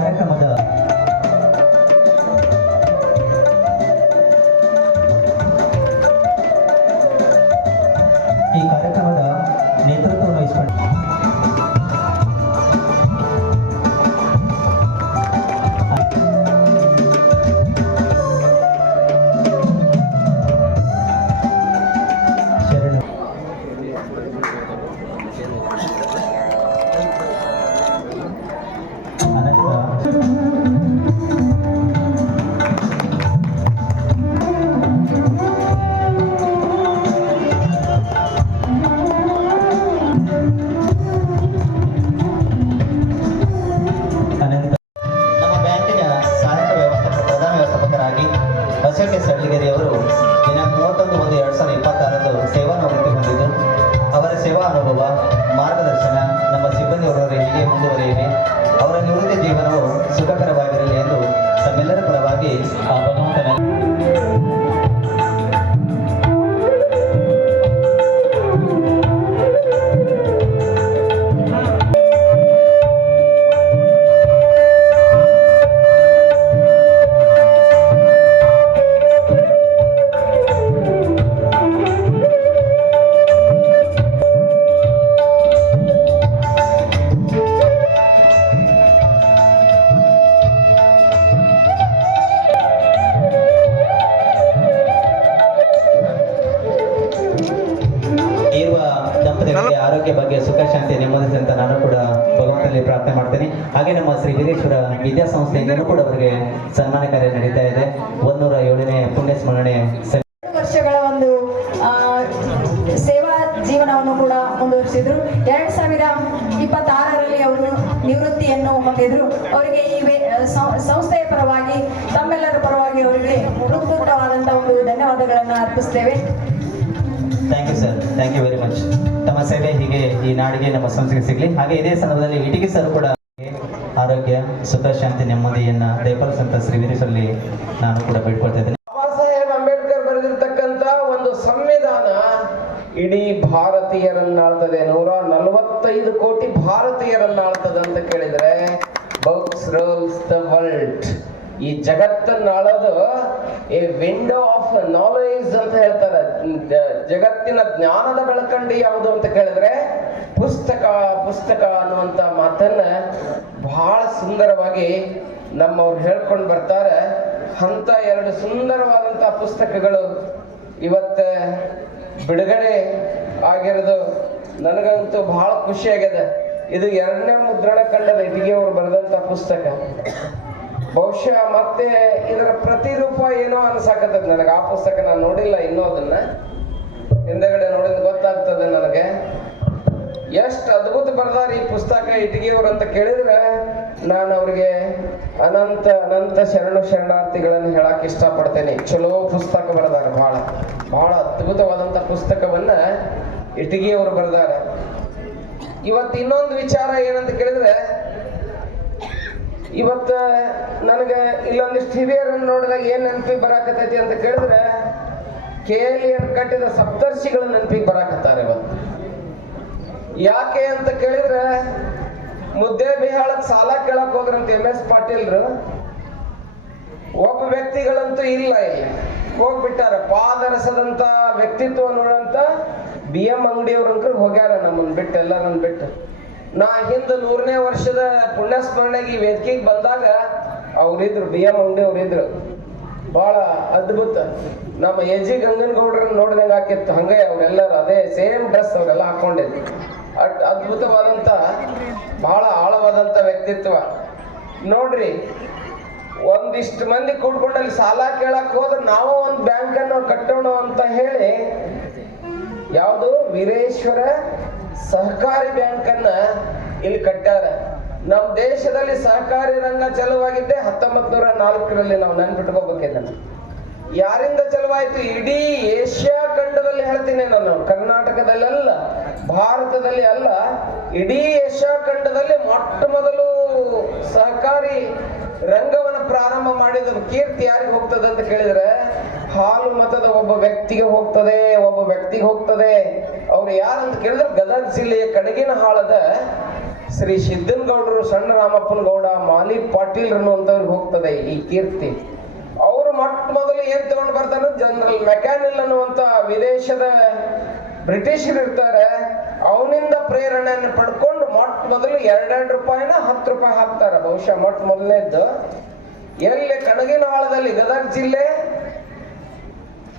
ಕಾರ್ಯಕ್ರಮದ ನೇತೃತ್ವವನ್ನು ವಹಿಸಿಕೊಂಡು ಸಳ್ಳಿಗೆರೆಯವರು ದಿನಾಂಕ 31/1/2026 ಸೇವಾ ನಿವೃತ್ತಿ ಹೊಂದಿದ್ದು ಅವರ ಸೇವಾ ಅನುಭವ ಮಾರ್ಗದರ್ಶನ ನಮ್ಮ ಸಿಬ್ಬಂದಿಯವರವರಿಗೆ ಹೀಗೆ ಮುಂದುವರಿಯಲಿ. ಅವರ ನಿವೃತ್ತಿ ಜೀವನವು ಸುಖಕರವಾಗಿರಲಿ ಎಂದು ತಮ್ಮೆಲ್ಲರ ಪರವಾಗಿ ಆ ಭಗವಂತನ ಆರೋಗ್ಯ ಬಗ್ಗೆ ಸುಖ ಶಾಂತಿ ನೆಮ್ಮದಿ ಅಂತ ನಾನು ಕೂಡ ಭಗವಂತನಲ್ಲಿ ಪ್ರಾರ್ಥನೆ ಮಾಡ್ತೇನೆ. ಹಾಗೆ ನಮ್ಮ ಶ್ರೀ ವೀರೇಶ್ವರ ವಿದ್ಯಾಸಂಸ್ಥೆಯಿಂದಲೂ ಕೂಡ ಅವರಿಗೆ ಸನ್ಮಾನ ಕಾರ್ಯ ನಡೀತಾ ಇದೆ. 107ನೇ ಪುಣ್ಯ ಸ್ಮರಣೆ ವರ್ಷಗಳ ಒಂದು ಸೇವಾ ಜೀವನವನ್ನು ಕೂಡ ಮುಂದುವರಿಸಿದ್ರು. 2026ರಲ್ಲಿ ಅವರು ನಿವೃತ್ತಿಯನ್ನು ಹೊಂದಿದ್ರು. ಅವರಿಗೆ ಈ ಸಂಸ್ಥೆಯ ಪರವಾಗಿ ತಮ್ಮೆಲ್ಲರ ಪರವಾಗಿ ಅವರಿಗೆ ಹೃತ್ಪೂರ್ವಕವಾದಂತಹ ಒಂದು ಧನ್ಯವಾದಗಳನ್ನು ಅರ್ಪಿಸ್ತೇವೆ. Thank you sir, thank you very much. ತಮ್ಮ ಸೇವೆ ಹೀಗೆ ಈ ನಾಡಿಗೆ ನಮ್ಮ ಸಂಸ್ಥೆಗೆ ಸಿಗಲಿ. ಹಾಗೆ ಇದೇ ಸಂದರ್ಭದಲ್ಲಿ ಇಟಿಗೆ ಸರ್ ಕೂಡ ಆರೋಗ್ಯ ಸುಖ ಶಾಂತಿ ನೆಮ್ಮದಿಯನ್ನ ದಯಪಾಲಿಸಂತ ಶ್ರೀ ವೀರೇಶ್ವರಲ್ಲಿ ನಾನು ಕೂಡ ಬೇಡ್ಕೊಳ್ತಾ ಇದ್ದೇನೆ. ಬಾಬಾ ಸಾಹೇಬ್ ಅಂಬೇಡ್ಕರ್ ಬರೆದಿರ್ತಕ್ಕಂಥ ಒಂದು ಸಂವಿಧಾನ ಇಡೀ ಭಾರತೀಯರನ್ನಾಳ್ತದೆ. 145 ಕೋಟಿ ಭಾರತೀಯರನ್ನಾಳ್ತದೆ ಅಂತ ಕೇಳಿದ್ರೆ ಬುಕ್ಸ್ ರೂಲ್ಸ್ ದ ವರ್ಲ್ಡ್. ಈ ಜಗತ್ತನ್ನಾಳೋದು ಎ ವಿಂಡೋ ಆಫ್ ನಾಲೆಜ್ ಅಂತ ಹೇಳ್ತಾರೆ. ಜಗತ್ತಿನ ಜ್ಞಾನದ ಬೆಳಕಂಡಿ ಯಾವುದು ಅಂತ ಕೇಳಿದ್ರೆ ಪುಸ್ತಕ ಪುಸ್ತಕ ಅನ್ನುವಂತ ಮಾತನ್ನ ಬಹಳ ಸುಂದರವಾಗಿ ನಮ್ಮವ್ರು ಹೇಳ್ಕೊಂಡು ಬರ್ತಾರೆ. ಅಂತ 2 ಸುಂದರವಾದಂತಹ ಪುಸ್ತಕಗಳು ಇವತ್ತ ಬಿಡುಗಡೆ ಆಗಿರೋದು ನನಗಂತೂ ಬಹಳ ಖುಷಿ ಆಗಿದೆ. ಇದು 2ನೇ ಮುದ್ರಣ ಕಂಡದ ಇಟಿಗೆ ಅವರು ಬರೆದಂತ ಪುಸ್ತಕ. ಬಹುಶಃ ಮತ್ತೆ ಇದರ ಪ್ರತಿರೂಪ ಏನೋ ಅನ್ಸಾಕತ್ತದ ನನಗೆ. ಆ ಪುಸ್ತಕ ನಾನು ನೋಡಿಲ್ಲ ಇನ್ನೂ, ಅದನ್ನ ಹಿಂದಗಡೆ ನೋಡಿದ್ರೆ ಗೊತ್ತಾಗ್ತದೆ ನನಗೆ. ಎಷ್ಟು ಅದ್ಭುತ ಬರ್ದಾರ ಈ ಪುಸ್ತಕ ಇಟಿಗೆಯವರು ಅಂತ ಕೇಳಿದ್ರೆ ನಾನು ಅವ್ರಿಗೆ ಅನಂತ ಅನಂತ ಶರಣಾರ್ಥಿಗಳನ್ನು ಹೇಳಕ್ ಇಷ್ಟಪಡ್ತೇನೆ. ಚಲೋ ಪುಸ್ತಕ ಬರೆದಾರ, ಬಹಳ ಬಹಳ ಅದ್ಭುತವಾದಂತ ಪುಸ್ತಕವನ್ನ ಇಟಿಗೆಯವರು ಬರೆದಾರ. ಇವತ್ತು ಇನ್ನೊಂದು ವಿಚಾರ ಏನಂತ ಕೇಳಿದ್ರೆ, ಇವತ್ತ ನನಗೆ ಇಲ್ಲೊಂದಿಷ್ಟು ಹಿರಿಯರನ್ನು ನೋಡಿದಾಗ ಏನ್ ನೆನಪಿಗೆ ಬರಾಕತೈತಿ ಅಂತ ಕೇಳಿದ್ರೆ KLEN ಕಟ್ಟಿದ ಸಪ್ತರ್ಷಿಗಳ ನೆನಪಿಗೆ ಬರಾಕತ್ತಾರೆ ಇವತ್ತು. ಯಾಕೆ ಅಂತ ಕೇಳಿದ್ರೆ ಮುದ್ದೇಬಿಹಾಳಕ್ಕೆ ಸಾಲ ಕೇಳಕ್ ಹೋದ್ರಂತ MS ಪಾಟೀಲ್ರು. ಒಬ್ಬ ವ್ಯಕ್ತಿಗಳಂತೂ ಇಲ್ಲ, ಇಲ್ಲಿ ಹೋಗ್ಬಿಟ್ಟಾರ. ಪಾದರಸದಂತ ವ್ಯಕ್ತಿತ್ವ ನೋಡಂತ BM ಅಂಗಡಿಯವ್ರಂಕರು ಹೋಗ್ಯಾರ ನಮ್ಮನ್ನ ಬಿಟ್ಟು, ಎಲ್ಲ ನನ್ನ ಬಿಟ್ಟು. ನಾ ಹಿಂದ 100ನೇ ವರ್ಷದ ಪುಣ್ಯ ಸ್ಮರಣೆಗೆ ಈ ವೇದಿಕೆಗೆ ಬಂದಾಗ ಅವ್ರಿದ್ರು, BM ಅಂಗಡಿ ಅವ್ರಿದ್ರು. ಬಹಳ ಅದ್ಭುತ. ನಮ್ಮ AG ಗಂಗನಗೌಡ್ರನ್ನ ನೋಡಿದಂಗೆ ಹಾಕಿತ್ತು. ಹಂಗೆ ಅವ್ರೆಲ್ಲರೂ ಅದೇ ಸೇಮ್ ಡ್ರೆಸ್ ಅವರೆಲ್ಲ ಹಾಕೊಂಡಿದ್ರು. ಅದ್ಭುತವಾದಂತ ಬಹಳ ಆಳವಾದಂತ ವ್ಯಕ್ತಿತ್ವ ನೋಡ್ರಿ. ಒಂದಿಷ್ಟು ಮಂದಿ ಕೂಡ್ಕೊಂಡಲ್ಲಿ ಸಾಲ ಕೇಳಕ್ ಹೋದ್ರೆ ನಾವು ಒಂದು ಬ್ಯಾಂಕ್ ಅನ್ನು ಕಟ್ಟೋಣ ಅಂತ ಹೇಳಿ ಯಾವುದು ವೀರೇಶ್ವರ ಸಹಕಾರಿ ಬ್ಯಾಂಕ್ ಅನ್ನ ಇಲ್ಲಿ ಕಟ್ಟಾರ. ನಮ್ಮ ದೇಶದಲ್ಲಿ ಸಹಕಾರಿ ರಂಗ ಚಲುವಾಗಿದ್ದೆ 1904ರಲ್ಲಿ. ನಾವು ನೆನ್ಪಿಟ್ಕೋಬೇಕಿದ್ದನ್ನು. ಯಾರಿಂದ ಚಲುವಾಯ್ತು? ಇಡೀ ಏಷ್ಯಾ ಖಂಡದಲ್ಲಿ ಹೇಳ್ತೀನಿ ನಾನು, ಕರ್ನಾಟಕದಲ್ಲ, ಭಾರತದಲ್ಲಿ ಅಲ್ಲ, ಇಡೀ ಏಷ್ಯಾ ಖಂಡದಲ್ಲಿ ಮೊಟ್ಟ ಮೊದಲು ಸಹಕಾರಿ ರಂಗವನ್ನು ಪ್ರಾರಂಭ ಮಾಡಿದ ಕೀರ್ತಿ ಯಾರಿಗೆ ಹೋಗ್ತದೆ ಅಂತ ಕೇಳಿದ್ರೆ ಹಾಲು ಮತದ ಒಬ್ಬ ವ್ಯಕ್ತಿಗೆ ಹೋಗ್ತದೆ, ಒಬ್ಬ ವ್ಯಕ್ತಿಗೆ ಹೋಗ್ತದೆ. ಅವ್ರು ಯಾರಂತ ಕೇಳಿದ್ರೆ ಗದಗ ಜಿಲ್ಲೆಯ ಕಡಗಿನ ಹಾಳದ ಶ್ರೀ ಸಿದ್ದನಗೌಡರು, ಸಣ್ಣ ರಾಮಪ್ಪನ ಗೌಡ ಮಾಲಿ ಪಾಟೀಲ್ ಅನ್ನುವಂಥವ್ರಿಗೆ ಹೋಗ್ತದೆ ಈ ಕೀರ್ತಿ. ಅವರು ಮೊಟ್ಟ ಮೊದಲು ಏನ್ ತಗೊಂಡು ಬರ್ತಾರೆ, ಜನರಲ್ ಮೆಕ್ಯಾನಿಲ್ ಅನ್ನುವಂತ ವಿದೇಶದ ಬ್ರಿಟಿಷರು ಇರ್ತಾರೆ, ಅವನಿಂದ ಪ್ರೇರಣೆಯನ್ನು ಪಡ್ಕೊಂಡು ಮೊಟ್ಟ ಮೊದಲು 2 ರೂಪಾಯಿನ 10 ರೂಪಾಯಿ ಹಾಕ್ತಾರೆ. ಬಹುಶಃ ಮೊಟ್ಟ ಮೊದಲನೇದ್ದು ಎಲ್ಲಿ ಕಣಗಿನಹಾಳದಲ್ಲಿ, ಗದಗ ಜಿಲ್ಲೆ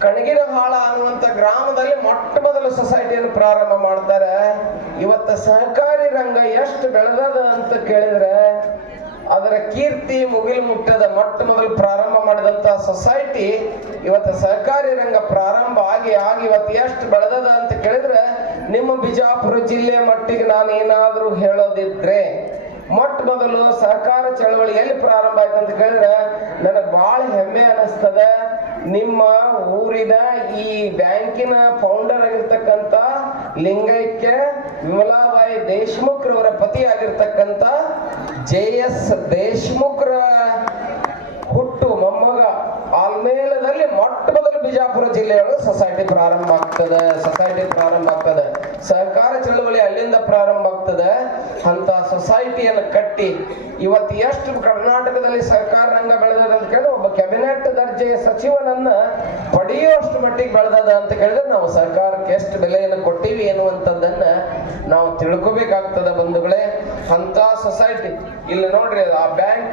ಕಣಗಿನಹಾಳ ಅನ್ನುವಂತ ಗ್ರಾಮದಲ್ಲಿ ಮೊಟ್ಟ ಮೊದಲು ಸೊಸೈಟಿಯನ್ನು ಪ್ರಾರಂಭ ಮಾಡ್ತಾರೆ. ಇವತ್ತು ಸಹಕಾರಿ ರಂಗ ಎಷ್ಟು ಬೆಳೆದದ ಅಂತ ಕೇಳಿದ್ರೆ ಅದರ ಕೀರ್ತಿ ಮುಗಿಲು ಮುಟ್ಟದ. ಮೊಟ್ಟ ಮೊದಲು ಪ್ರಾರಂಭ ಮಾಡಿದಂತ ಸೊಸೈಟಿ ಇವತ್ತು ಸಹಕಾರಿ ರಂಗ ಪ್ರಾರಂಭ ಆಗಿ ಇವತ್ತು ಎಷ್ಟು ಬೆಳೆದದ ಅಂತ ಕೇಳಿದ್ರೆ, ನಿಮ್ಮ ಬಿಜಾಪುರ ಜಿಲ್ಲೆಯ ಮಟ್ಟಿಗೆ ನಾನು ಏನಾದ್ರೂ ಹೇಳೋದಿದ್ರೆ, ಮೊಟ್ಟ ಮೊದಲು ಸಹಕಾರ ಚಳವಳಿ ಎಲ್ಲಿ ಪ್ರಾರಂಭ ಆಯ್ತು ಅಂತ ಕೇಳಿದ್ರೆ ನನಗೆ ಬಹಳ ಹೆಮ್ಮೆ ಅನಿಸ್ತದೆ. ನಿಮ್ಮ ಊರಿನ ಈ ಬ್ಯಾಂಕಿನ ಫೌಂಡರ್ ಆಗಿರ್ತಕ್ಕಂಥ ಲಿಂಗೈಕ್ಯ ವಿಮಲಾಬಾಯಿ ದೇಶಮುಖ್ರವರ ಪತಿಯಾಗಿರ್ತಕ್ಕಂಥ JS ದೇಶಮುಖ್ರ ಹುಟ್ಟು ಮೊಮ್ಮಗ ಆಲ್ಮೇಲದಲ್ಲಿ ಮೊಟ್ಟ ಮೊದಲು ಬಿಜಾಪುರ ಜಿಲ್ಲೆಯೊಳಗೆ ಸೊಸೈಟಿ ಪ್ರಾರಂಭ ಆಗ್ತದೆ. ಸಹಕಾರ ಚಳವಳಿ ಅಲ್ಲಿಂದ ಪ್ರಾರಂಭ ಆಗ್ತದೆ. ಅಂತ ಸೊಸೈಟಿಯನ್ನು ಕಟ್ಟಿ ಇವತ್ತು ಎಷ್ಟು ಕರ್ನಾಟಕದಲ್ಲಿ ಸಹಕಾರ ರಂಗ ಬೆಳೆದದ ಅಂತ ಕೇಳಿದ್ರೆ, ಒಬ್ಬ ಕ್ಯಾಬಿನೆಟ್ ದರ್ಜೆಯ ಸಚಿವನನ್ನ ಪಡೆಯುವಷ್ಟು ಮಟ್ಟಿಗೆ ಬೆಳೆದದ ಅಂತ ಕೇಳಿದ್ರೆ ನಾವು ಸರ್ಕಾರಕ್ಕೆ ಎಷ್ಟು ಬೆಲೆಯನ್ನು ಕೊಟ್ಟಿವಿ ಎನ್ನುವಂಥದ್ದನ್ನ ನಾವು ತಿಳ್ಕೊಬೇಕಾಗ್ತದೆ ಬಂಧುಗಳೇ. ಅಂತ ಸೊಸೈಟಿ ಇಲ್ಲಿ ನೋಡ್ರಿ, ಆ ಬ್ಯಾಂಕ್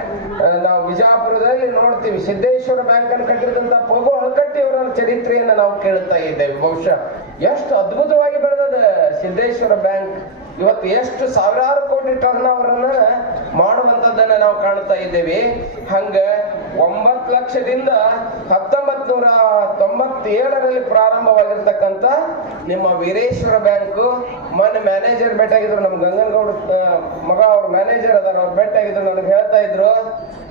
ನಾವು ವಿಜಾಪುರದಲ್ಲಿ ನೋಡ್ತೀವಿ, ಸಿದ್ದೇಶ್ವರ ಬ್ಯಾಂಕ್ ಅನ್ನು ಕಟ್ಟಿದಂತ ಪೋಗೋ ಹಳಕಟ್ಟಿ ಅವರ ಚರಿತ್ರೆಯನ್ನು ನಾವು ಕೇಳ್ತಾ ಇದ್ದೇವೆ. ಬಹುಶಃ ಎಷ್ಟು ಅದ್ಭುತವಾಗಿ ಬೆಳೆದದ ಸಿದ್ದೇಶ್ವರ ಬ್ಯಾಂಕ್. ಇವತ್ತು ಎಷ್ಟು ಸಾವಿರಾರು ಕೋಟಿ ಟರ್ನ್ ಅವರನ್ನ ಮಾಡುವಂತದ್ದನ್ನ ನಾವು ಕಾಣ್ತಾ ಇದ್ದೇವೆ. ಹಂಗ 9 ಲಕ್ಷದಿಂದ 1997ರಲ್ಲಿ ಪ್ರಾರಂಭವಾಗಿರ್ತಕ್ಕಂಥ ನಿಮ್ಮ ವೀರೇಶ್ವರ ಬ್ಯಾಂಕು, ಮೊನ್ನೆ ಮ್ಯಾನೇಜರ್ ಭೇಟಿಯಾಗಿದ್ರು, ನಮ್ಮ ಗಂಗನಗೌಡ ಮಗ ಅವ್ರ ಮ್ಯಾನೇಜರ್ ಅದಾರ, ಅವ್ರು ಭೇಟಿಯಾಗಿದ್ರು, ನನಗೆ ಹೇಳ್ತಾ ಇದ್ರು,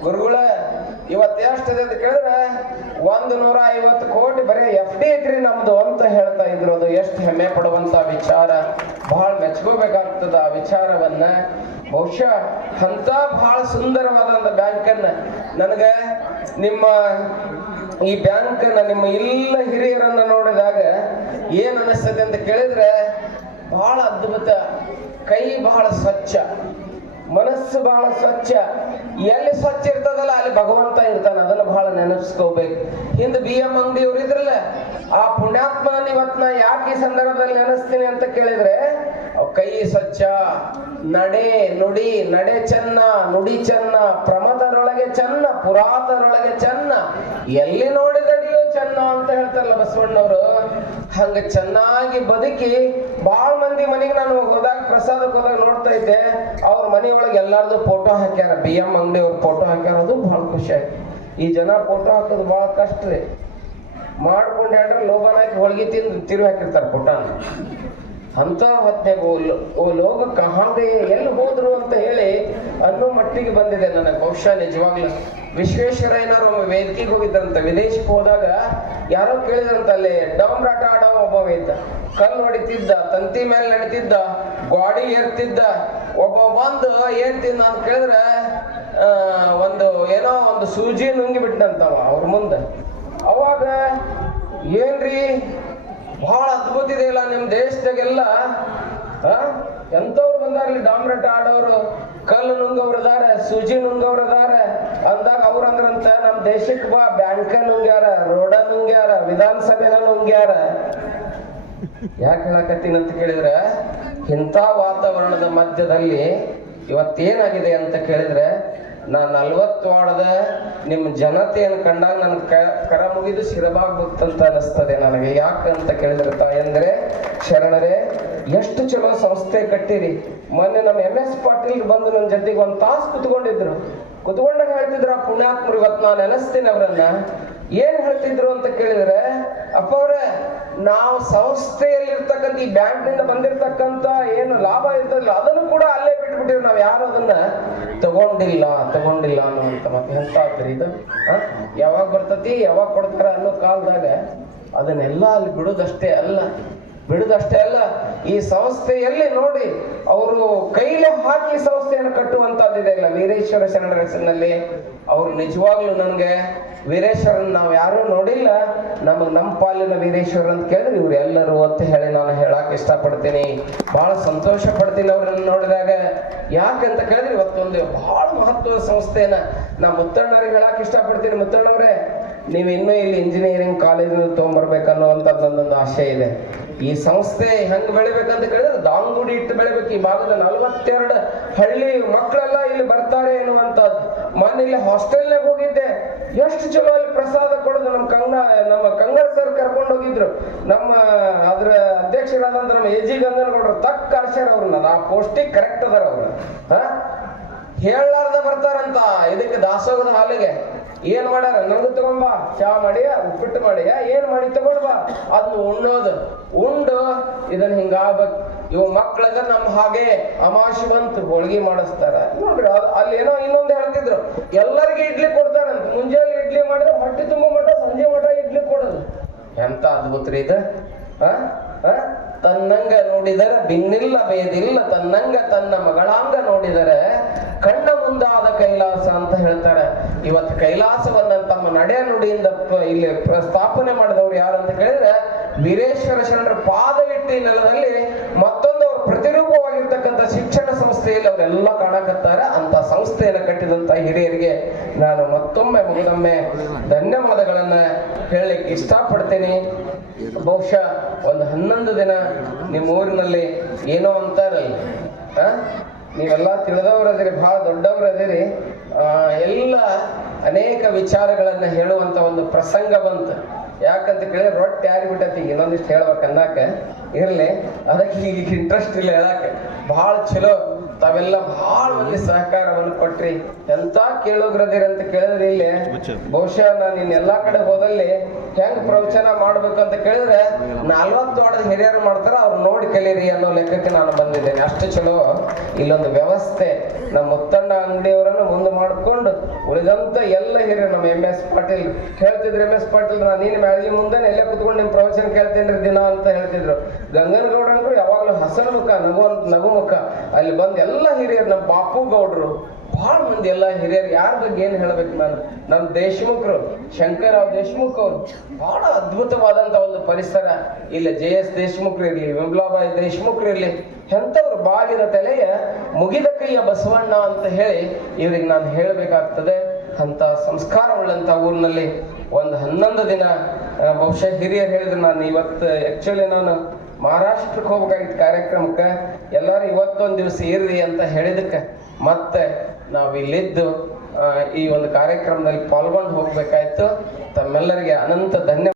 ಗುರುಗಳ ಇವತ್ತು ಎಷ್ಟಿದೆ ಅಂತ ಕೇಳಿದ್ರೆ 150 ಕೋಟಿ ಬರೀ FD ಐತ್ರಿ ನಮ್ದು ಅಂತ ಹೇಳ್ತಾ ಇದ್ರು. ಅದು ಎಷ್ಟು ಹೆಮ್ಮೆ ಪಡುವಂತ ವಿಚಾರ, ಬಹಳ ಮೆಚ್ಕೋಬೇಕಾಗ್ತದ ಆ ವಿಚಾರವನ್ನ. ಬಹುಶಃ ಅಂತ ಬಹಳ ಸುಂದರವಾದಂತ ಬ್ಯಾಂಕನ್ನ ನನಗೆ ನಿಮ್ಮ ಈ ಬ್ಯಾಂಕನ್ನ ನಿಮ್ಮ ಎಲ್ಲ ಹಿರಿಯರನ್ನ ನೋಡಿದಾಗ ಏನ್ ಅನಿಸ್ತದೆ ಅಂತ ಕೇಳಿದ್ರೆ ಬಹಳ ಅದ್ಭುತ. ಕೈ ಬಹಳ ಸ್ವಚ್ಛ, ಮನಸ್ಸು ಬಹಳ ಸ್ವಚ್ಛ. ಎಲ್ಲಿ ಸ್ವಚ್ಛ ಇರ್ತದಲ್ಲ ಅಲ್ಲಿ ಭಗವಂತ ಇರ್ತಾನ, ಅದನ್ನ ಬಹಳ ನೆನಪಿಸ್ಕೋಬೇಕು. ಹಿಂದೆ BM ಅಂಗಡಿಯವ್ರು ಇದ್ರಲ್ಲ, ಆ ಪುಣ್ಯಾತ್ಮನ ಇವತ್ ನಾ ಯಾಕೆ ಈ ಸಂದರ್ಭದಲ್ಲಿ ನೆನೆಸ್ತೀನಿ ಅಂತ ಕೇಳಿದ್ರೆ, ಕೈ ಸ್ವಚ್ಛ, ನಡೆ ಚೆನ್ನ, ನುಡಿ ಚೆನ್ನ, ಪ್ರಮದರೊಳಗೆ ಚೆನ್ನ, ಪುರಾತರೊಳಗೆ ಚೆನ್ನ, ಎಲ್ಲಿ ನೋಡಿದಡಿಯೋ ಚೆನ್ನ ಅಂತ ಹೇಳ್ತಾರಲ್ಲ ಬಸವಣ್ಣವರು. ಹಂಗ ಚೆನ್ನಾಗಿ ಬದುಕಿ ಬಾಳ್ ಮಂದಿ ಮನೆಗೆ ನಾನು ಹೋದಾಗ, ಪ್ರಸಾದಕ್ಕೆ ಹೋದಾಗ ನೋಡ್ತಾ ಇದ್ದೆ, ಅವ್ರ ಮನೆ ಒಳಗೆ ಎಲ್ಲಾರ್ದು ಫೋಟೋ ಹಾಕ್ಯಾರ, BM ಅಂಗಡಿ ಅವ್ರ ಫೋಟೋ ಹಾಕ್ಯಾರ. ಅದು ಬಹಳ ಖುಷಿ ಆಯ್ತು. ಈ ಜನ ಫೋಟೋ ಹಾಕೋದು ಬಹಳ ಕಷ್ಟ ರೀ. ಮಾಡ್ಕೊಂಡು ಹೇಳ್ರೆ ಲೋಬನ ಹಾಕಿ ಹೊಳಗಿ ತಿಂದು ತಿರು ಹಾಕಿರ್ತಾರೆ ಫೋಟೋನ. ಅಂತ ಹೊತ್ನಾಗ ಓ ಲೋಗ ಕಹಾಗೆ ಎಲ್ಲಿ ಹೋದ್ರು ಅಂತ ಹೇಳಿ ಅನ್ನೋ ಮಟ್ಟಿಗೆ ಬಂದಿದೆ ನನಗೆ. ಬಹುಶಃ ನಿಜವಾಗ್ಲು ವಿಶ್ವೇಶ್ವರಯ್ಯನವ್ರು ಒಮ್ಮೆ ವೇದಿಕೆಗೆ ಹೋಗಿದ್ರಂತ, ವಿದೇಶಕ್ಕೆ ಹೋದಾಗ ಯಾರೋ ಕೇಳಿದ್ರಂತ, ಅಲ್ಲಿ ಡಾಮ್ರಾಟ ಆಡೋ ಒಬ್ಬ ಇದ್ದ, ಕಲ್ಲು ಹೊಡಿತಿದ್ದ, ತಂತಿ ಮೇಲೆ ನಡಿತಿದ್ದ, ಗಾಡಿ ಏರ್ತಿದ್ದ. ಒಬ್ಬ ಬಂದು ಏನ್ ತಿಂದ ಅಂತ ಕೇಳಿದ್ರೆ ಏನೋ ಒಂದು ಸೂಜಿ ನುಂಗಿ ಬಿಟ್ಟಂತವ ಅವ್ರ ಮುಂದೆ. ಅವಾಗ ಏನ್ರಿ ಬಹಳ ಅದ್ಭುತ ಇದೆಯಲ್ಲ ನಿಮ್ ದೇಶದಾಗೆಲ್ಲ, ಎಂತವ್ರು ಬಂದಾರ್ಲಿ ಡಾಮ್ರಾಟ ಆಡೋರು, ಕಲ್ಲು ನುಂಗವ್ರದಾರ, ಸೂಜಿ ನುಂಗವ್ರದಾರ ಅಂದಾಗ ಅವ್ರಂದ್ರಂತ ನಮ್ ದೇಶಕ್ಕೆ ಬಾ, ಬ್ಯಾಂಕ ನುಂಗ್ಯಾರ, ರೋಡ ನುಂಗ್ಯಾರ, ವಿಧಾನಸಭೆನ ನುಂಗ್ಯಾರ. ಯಾಕೆ ಹೇಳಕತ್ತೀನಿ ಅಂತ ಕೇಳಿದ್ರೆ, ಇಂಥ ವಾತಾವರಣದ ಮಧ್ಯದಲ್ಲಿ ಇವತ್ತೇನಾಗಿದೆ ಅಂತ ಕೇಳಿದ್ರೆ, ನಾ 40 ವಾರ್ಡದ ನಿಮ್ಮ ಜನತೆಯನ್ನು ಕಂಡಾಗ ನನ್ ಕರ ಮುಗಿದು ಶಿರಬಾಗ್ಬೇಕಂತ ಅನಿಸ್ತದೆ ನನಗೆ. ಯಾಕಂತ ಕೇಳಿದ್ರೆ ತಾಯಂದ್ರೆ ಶರಣರೇ, ಎಷ್ಟು ಚಲೋ ಸಂಸ್ಥೆ ಕಟ್ಟಿರಿ. ಮೊನ್ನೆ ನಮ್ಮ MS ಪಾಟೀಲ್ ಬಂದು ನನ್ನ ಜೊತೆಗೆ 1 ತಾಸು ಕುತ್ಕೊಂಡಾಗ ಹೇಳ್ತಿದ್ರು ಆ ಪುಣ್ಯಾತ್ಮರು. ಇವತ್ತು ನಾನು ನೆನೆಸ್ತೀನಿ ಅವರನ್ನ. ಏನ್ ಹೇಳ್ತಿದ್ರು ಅಂತ ಕೇಳಿದ್ರೆ, ಅಪ್ಪ ಅವ್ರೆ, ನಾವು ಸಂಸ್ಥೆಯಲ್ಲಿರ್ತಕ್ಕಂಥ ಈ ಬ್ಯಾಂಕ್ ನಿಂದ ಬಂದಿರತಕ್ಕಂತ ಏನು ಲಾಭ ಇರ್ತದಲ್ಲ ಅದನ್ನು ಕೂಡ ಅಲ್ಲೇ ಬಿಟ್ಬಿಟ್ಟಿವಿ, ನಾವ್ ಯಾರು ಅದನ್ನ ತಗೊಂಡಿಲ್ಲ ಅನ್ನುವಂತ ಮತ್ತೆ ಎಂತಾಗ್ತದೆ ಇದು. ಯಾವಾಗ ಬರ್ತತಿ, ಯಾವಾಗ ಕೊಡ್ತಾರ ಅನ್ನೋ ಕಾಲದಾಗ ಅದನ್ನೆಲ್ಲ ಅಲ್ಲಿ ಬಿಡೋದಷ್ಟೇ ಅಲ್ಲ, ಬಿಡುದಷ್ಟೇ ಅಲ್ಲ, ಈ ಸಂಸ್ಥೆಯಲ್ಲಿ ನೋಡಿ ಅವರು ಕೈಲೇ ಹಾಕಿ ಸಂಸ್ಥೆಯನ್ನು ಕಟ್ಟುವಂತದ್ದಿದೆ ಇಲ್ಲ ವೀರೇಶ್ವರ ಶರಣರ ಹೆಸರಿನಲ್ಲಿ. ಅವ್ರು ನಿಜವಾಗ್ಲೂ ನನಗೆ ವೀರೇಶ್ವರನ್ ನಾವು ಯಾರೂ ನೋಡಿಲ್ಲ, ನಮ್ಮ ಪಾಲಿನ ವೀರೇಶ್ವರ ಅಂತ ಕೇಳಿದ್ರೆ ಇವ್ರು ಎಲ್ಲರೂ ಅಂತ ಹೇಳಿ ನಾನು ಹೇಳಕ್ ಇಷ್ಟಪಡ್ತೀನಿ. ಬಹಳ ಸಂತೋಷ ಪಡ್ತೀನಿ ಅವ್ರನ್ನ ನೋಡಿದಾಗ. ಯಾಕಂತ ಕೇಳಿದ್ರೆ ಇವತ್ತೊಂದು ಬಹಳ ಮಹತ್ವದ ಸಂಸ್ಥೆಯನ್ನ ನಾ ಮುತ್ತಣ್ಣವ್ರಿಗೆ ಹೇಳಕ್ ಇಷ್ಟಪಡ್ತೀನಿ. ಮುತ್ತಣ್ಣವ್ರೆ, ನೀವು ಇನ್ನೂ ಇಲ್ಲಿ ಇಂಜಿನಿಯರಿಂಗ್ ಕಾಲೇಜಿನಲ್ಲಿ ತೊಗೊಂಬರ್ಬೇಕನ್ನುವಂಥದ್ದು ನನ್ನೊಂದು ಆಶೆ ಇದೆ. ಈ ಸಂಸ್ಥೆ ಹೆಂಗ್ ಬೆಳಿಬೇಕಂತ ಕೇಳಿದ್ರೆ ದಾಂಗುಡಿ ಇಟ್ಟು ಬೆಳಿಬೇಕು. ಈ ಭಾಗದ 42 ಹಳ್ಳಿ ಮಕ್ಕಳೆಲ್ಲ ಇಲ್ಲಿ ಬರ್ತಾರೆ ಎನ್ನುವಂಥದ್ದು. ಮೊನ್ನೆ ಇಲ್ಲಿ ಹಾಸ್ಟೆಲ್ನಾಗ ಹೋಗಿದ್ದೆ, ಎಷ್ಟು ಚಲೋ ಅಲ್ಲಿ ಪ್ರಸಾದ ಕೊಡೋದು. ನಮ್ಮ ಕಂಗಲ್ ಸರ್ ಕರ್ಕೊಂಡು ಹೋಗಿದ್ರು. ನಮ್ಮ ಅದ್ರ ಅಧ್ಯಕ್ಷರಾದಂತ ನಮ್ಮ ಎ ಜಿ ಗಂಗನಗೌಡರು ತಕ್ಕ ಅರ್ಸ್ಯಾರ ಅವ್ರನ್ನ. ಆ ಪೋಸ್ಟಿಗೆ ಕರೆಕ್ಟ್ ಅದಾರ ಅವ್ರು. ಹೇಳಲಾರ್ದ ಬರ್ತಾರಂತ ಇದಕ್ಕೆ ದಾಸೋಗದ ಹಾಲಿಗೆ. ಏನ್ ಮಾಡ್ಯಾರ, ನಂಗು ತಗೊಂಬಾ, ಚಾ ಮಾಡಿಯ, ಉಪ್ಪಿಟ್ಟು ಮಾಡಿಯ, ಏನ್ ಮಾಡಿ ತಗೊಂಡ್ಬಾ, ಅದನ್ನ ಉಣ್ಣೋದು. ಉಂಡು ಇದನ್ನ ಹಿಂಗಾಗ್ಬೇಕು. ಇವು ಮಕ್ಳದ ನಮ್ಮ ಹಾಗೆ ಅಮಾಶಿ ಬಂತು ಹೋಳಿಗೆ ಮಾಡಿಸ್ತಾರ ನೋಡ್ರಿ. ಅಲ್ಲಿ ಏನೋ ಇನ್ನೊಂದು ಹೇಳ್ತಿದ್ರು, ಎಲ್ಲರಿಗೆ ಇಡ್ಲಿ ಕೊಡ್ತಾರಂತ. ಮುಂಜಾನೆ ಇಡ್ಲಿ ಮಾಡಿದ್ರೆ ಹೊಟ್ಟೆ ತುಂಬ ಮಠ, ಸಂಜೆ ಮಠ ಇಡ್ಲಿ ಕೊಡೋದು. ಎಂತ ಅದ್ಭುತ ರೀ ಇದು. ತನ್ನಂಗ ನೋಡಿದರೆ ಬಿನ್ನಿಲ್ಲ ಬೇದಿಲ್ಲ, ತನ್ನಂಗ ತನ್ನ ಮಗಳಾಂಗ ನೋಡಿದರೆ ಕಣ್ಣ ಮುಂದಾದ ಕೈಲಾಸ ಅಂತ ಹೇಳ್ತಾರೆ. ಇವತ್ತು ಕೈಲಾಸವನ್ನ ತಮ್ಮ ನಡೆ ನುಡಿಯಿಂದ ಇಲ್ಲಿ ಸ್ಥಾಪನೆ ಮಾಡಿದವರು ಯಾರು ಅಂತ ಕೇಳಿದ್ರೆ ವೀರೇಶ್ವರ ಶರಣರ ಪಾದವಿಟ್ಟಿ ನೆಲದಲ್ಲಿ ಮತ್ತೊಂದು ಅವ್ರ ಪ್ರತಿರೂಪವಾಗಿರ್ತಕ್ಕಂಥ ಶಿಕ್ಷಣ ಸಂಸ್ಥೆಯಲ್ಲಿ ಅವರೆಲ್ಲ ಕಾಣಕತ್ತಾರೆ. ಅಂತ ಸಂಸ್ಥೆಯನ್ನು ಕಟ್ಟಿದಂತ ಹಿರಿಯರಿಗೆ ನಾನು ಮತ್ತೊಮ್ಮೆ ಮುಗಿದೊಮ್ಮೆ ಧನ್ಯವಾದಗಳನ್ನ ಹೇಳಲಿಕ್ಕೆ ಇಷ್ಟಪಡ್ತೇನೆ. ಬಹುಶಃ ಒಂದು 11 ದಿನ ನಿಮ್ಮ ಊರಿನಲ್ಲಿ ಏನೋ ಅಂತಾರಲ್ಲ, ನೀವೆಲ್ಲ ತಿಳಿದವರದಿರಿ, ಬಹಳ ದೊಡ್ಡವರದಿರಿ, ಎಲ್ಲ ಅನೇಕ ವಿಚಾರಗಳನ್ನ ಹೇಳುವಂತ ಒಂದು ಪ್ರಸಂಗ ಬಂತು. ಯಾಕಂತ ಕೇಳಿದ್ರೆ ರೊಟ್ಟಿ ಯಾರಿ ಬಿಟ್ಟತಿ ಇನ್ನೊಂದಿಷ್ಟು ಹೇಳ್ಬೇಕು ಅನ್ನಕ ಇರ್ಲಿ, ಅದಕ್ಕೆ ಈಗ ಇಂಟ್ರೆಸ್ಟ್ ಇಲ್ಲ ಹೇಳಕ್ಕೆ. ಬಹಳ ಚಲೋ ತಾವೆಲ್ಲ ಬಹಳ ಮಂದಿ ಸಹಕಾರವನ್ನು ಕೊಟ್ರಿ. ಎಂತ ಕೇಳೋಗ್ರದಿರಿ ಅಂತ ಕೇಳಿದ್ರೆ ಇಲ್ಲಿ ಬಹುಶಃ ನಾನು ಇನ್ನೆಲ್ಲಾ ಕಡೆ ಹೋದಲ್ಲಿ ಹೆಂಗ್ ಪ್ರವಚನ ಮಾಡ್ಬೇಕು ಅಂತ ಕೇಳಿದ್ರೆ 40 ವಾರ್ಡ್ ಹಿರಿಯರು ಮಾಡ್ತಾರ, ಅವ್ರು ನೋಡಿ ಕಲೀರಿ ಅನ್ನೋ ಲೆಕ್ಕಕ್ಕೆ ನಾನು ಬಂದಿದ್ದೇನೆ. ಅಷ್ಟು ಚಲೋ ಇಲ್ಲೊಂದು ವ್ಯವಸ್ಥೆ. ನಮ್ಮ ಮುತ್ತಣ್ಣ ಅಂಗಡಿಯವರನ್ನು ಮುಂದೆ ಮಾಡ್ಕೊಂಡು ಉಳಿದಂತ ಎಲ್ಲ ಹಿರಿಯರು, ನಮ್ಮ MS ಪಾಟೀಲ್ ಹೇಳ್ತಿದ್ರು, MS ಪಾಟೀಲ್ ನೀನು ಮ್ಯಾಳಿ ಮುಂದೆ ಎಲ್ಲೇ ಕುತ್ಕೊಂಡು ನಿಮ್ ಪ್ರವಚನ ಕೇಳ್ತೇನ್ರಿ ದಿನ ಅಂತ ಹೇಳ್ತಿದ್ರು. ಗಂಗನಗೌಡರು ಯಾವಾಗ್ಲೂ ಹಸನ ಮುಖ, ನಗು ಮುಖ. ಅಲ್ಲಿ ಬಂದ್ ಎಲ್ಲ ಹಿರಿಯರು, ನಮ್ಮ ಬಾಪು ಗೌಡ್ರು, ಬಹಳ ಮಂದಿ ಎಲ್ಲ ಹಿರಿಯರು. ಯಾರ ಬಗ್ಗೆ ಏನ್ ಹೇಳ್ಬೇಕು ನಾನು, ನಮ್ ದೇಶಮುಖರು, ಶಂಕರರಾವ್ ದೇಶಮುಖ್ ಅವರು, ಬಹಳ ಅದ್ಭುತವಾದಂತ ಒಂದು ಪರಿಸರ. ಇಲ್ಲ JS ದೇಶಮುಖರು ಇರ್ಲಿ, ವಿಮಲಾಬಾಯಿ ದೇಶಮುಖರು ಇರ್ಲಿ, ಎಂತವ್ರು ಬಾಗಿದ ತಲೆಯ ಮುಗಿದ ಕೈಯ ಬಸವಣ್ಣ ಅಂತ ಹೇಳಿ ಇವ್ರಿಗೆ ನಾನು ಹೇಳ್ಬೇಕಾಗ್ತದೆ. ಅಂತ ಸಂಸ್ಕಾರ ಉಳ್ಳಂತ ಊರಿನಲ್ಲಿ ಒಂದು 11 ದಿನ ಬಹುಶಃ ಹಿರಿಯರು ಹೇಳಿದ್ರು. ನಾನು ಇವತ್ತು ಆಕ್ಚುಲಿ ನಾನು ಮಹಾರಾಷ್ಟ್ರಕ್ಕೆ ಹೋಗ್ಬೇಕಾಗಿತ್ತು ಕಾರ್ಯಕ್ರಮಕ್ಕೆ. ಎಲ್ಲರೂ ಇವತ್ತೊಂದು ದಿವಸ ಇರ್ರಿ ಅಂತ ಹೇಳಿದಕ್ಕೆ ಮತ್ತೆ ನಾವು ಇಲ್ಲಿದ್ದು ಈ ಒಂದು ಕಾರ್ಯಕ್ರಮದಲ್ಲಿ ಪಾಲ್ಗೊಂಡು ಹೋಗ್ಬೇಕಾಯ್ತು. ತಮ್ಮೆಲ್ಲರಿಗೆ ಅನಂತ ಧನ್ಯವಾದ.